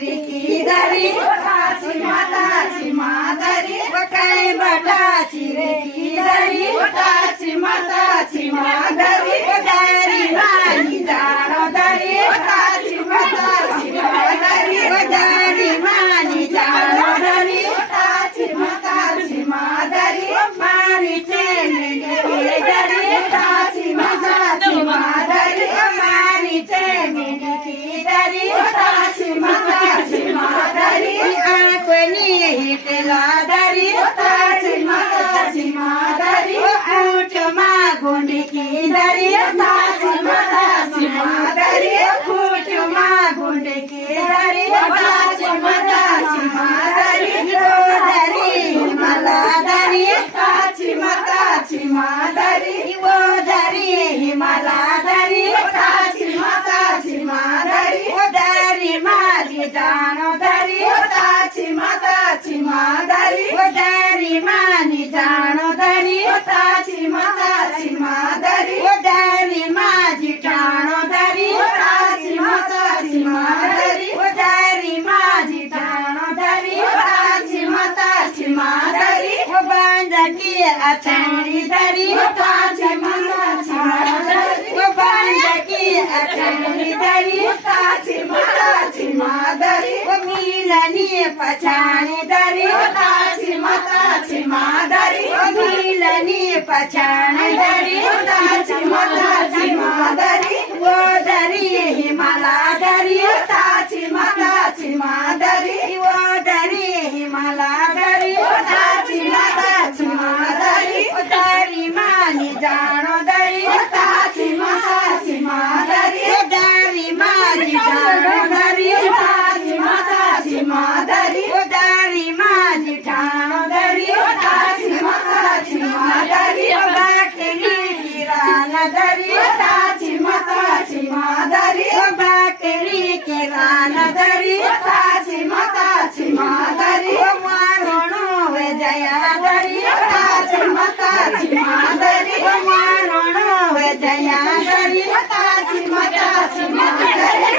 recce वटाची माताची मादरी काय बटाची recce दरी वटाची माताची मादरी दारी मानी जाणो दरी वटाची माताची मादरी दारी मानी जाणो दरी वटाची माताची मादरी मानी चेने दरी वटाची माताची मादरी मानी चेने दरी वटाची माताची मादरी आकोनी हिटला दरी वटाची माताची मादरी ऊट मागुंडी की दरी वटाची माताची मादरी ऊट मागुंडी की दरी वटाची माताची मादरी दरी मला दरी वटाची माताची मादरी वो दरी मला दरी वटाची माताची मादरी दरी माझी जाणो दरी वटाची माताची मादरी दरी मानी जाणो दरी वटाची माताची मादरी दरी माझी ठाणो दरी वटाची माताची मादरी दरी माझी ठाणो दरी वटाची माताची मादरी बांधकी अछाणी दरी वटाची माताची मादरी बांधकी अछाणी दरी वटाची माताची मादरी मिलनी पछाणी दरी वटाची माताची मादरी मिलनी पछाणी दरी वटाची माताची मादरी वो दरी हिमाला दरी वटाची माताची मादरी वो दरी हिमाला दरी वटाची माताची मादरी दरी मानी जाणो दरी वटाची माताची मादरी दरी मानी जाणो दरी वटाची माताची मादरी दरी माझी ठाणो दरी वटाची माताची मादरी बाकरी किराणा दरी वटाची माताची मादरी बाकरी किराणा दरी वटाची माताची मादरी मारणो वे जया दरी वटाची माताची मादरी मारणो वे जया दरी वटाची माताची मादरी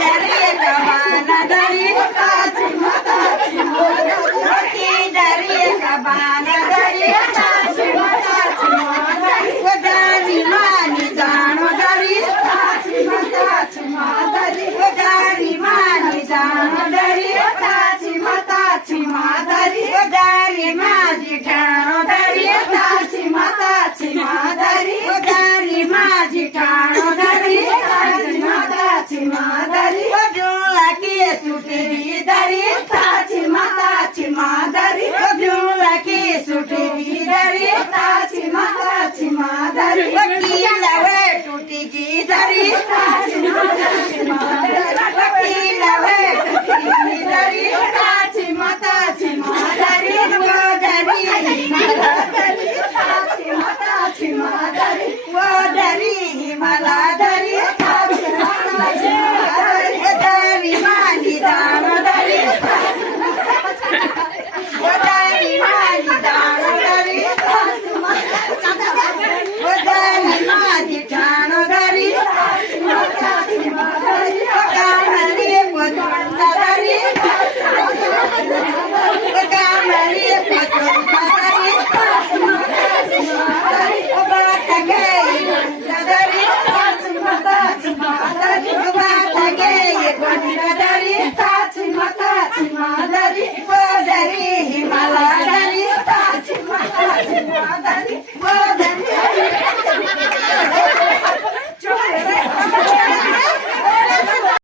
दरी कबाना दरी वटाची माताची मादरी दरी कबाना दरी वटाची माताची मादरी दरी मानी जाणो दरी वटाची माताची मादरी दरी मानी जाणो दरी वटाची माताची मादरी दरी माझी ठाणो दरी वटाची माताची मादरी दरी माझी ठाणो दरी वटाची माताची मादरी जुळा की सुटेरी दरी वटाची माताची मादरी जुळा की सुटेरी दरी वटाची माताची मादरी वकीला वे टूटी की दरी वटाची माताची मादरी वकीला वे टूटी की दरी वटाची माताची मादरी वो दरी मला दरी वटाची माताची मादरी वो दरी मला दरी वटाची माताची मादरी दरी मानी जाणो दरी वो दरी मानी जाणो दरी वो दरी मानी ठाणो दरी माताची मादरी कामरी पोचुंडा दरी कामरी पोचुंडा दरी माताची मादरी बात गई दरी माताची मादरी बात गई दरी ताची माताची मादरी वो दरी हिमाला दरी ताची माताची मादरी